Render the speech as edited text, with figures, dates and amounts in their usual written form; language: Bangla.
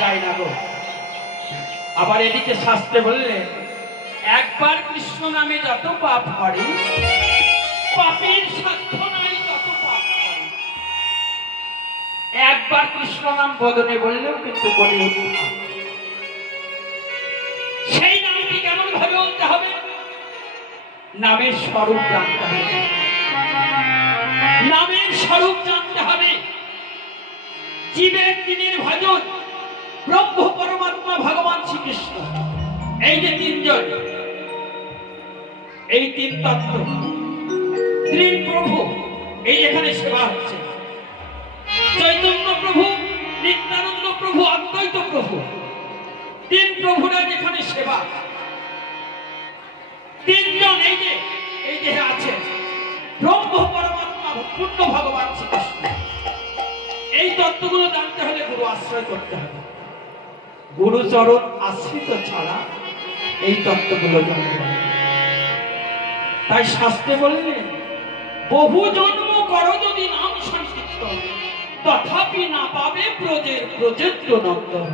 যায় না গো। আবার এদিকে শাস্ত্রে বললেন, একবার কৃষ্ণ নামে যত পাপ করে, পাপের সাধ্য নাই তত পাপ করে। একবার কৃষ্ণ নাম বদনে বললেও কিন্তু বলে উঠতে হবে। সেই নামটি কেমন ভাবে বলতে হবে? নামের স্বরূপ জানতে হবে, নামের স্বরূপ জানতে হবে। জীবের দিনের ভজন, ব্রহ্ম পরমাত্মা ভগবান শ্রীকৃষ্ণ, এই যে তিনজন, এই তিন তত্ত্ব, তিন প্রভু, এই এখানে সেবা হচ্ছে। চৈতন্য প্রভু, নিত্যানন্দ প্রভু, অদ্বৈত প্রভু, তিন প্রভুরা যেখানে সেবা। তিনজন এই যে আছে, ব্রহ্ম পরমাত্মা পূর্ণ ভগবান শ্রীকৃষ্ণ। এই তত্ত্বগুলো জানতে হলে গুরু আশ্রয় করতে হবে। গুরুচরণ আশ্রিত ছাড়া এই তত্ত্বগুলো জানতে হবে। তাই শাস্ত্রে বললেন, বহু জন্ম করো যদি নাম সংকীর্তন, তথাপি না পাবে ব্রজের ব্রজেন্দ্র নন্দন।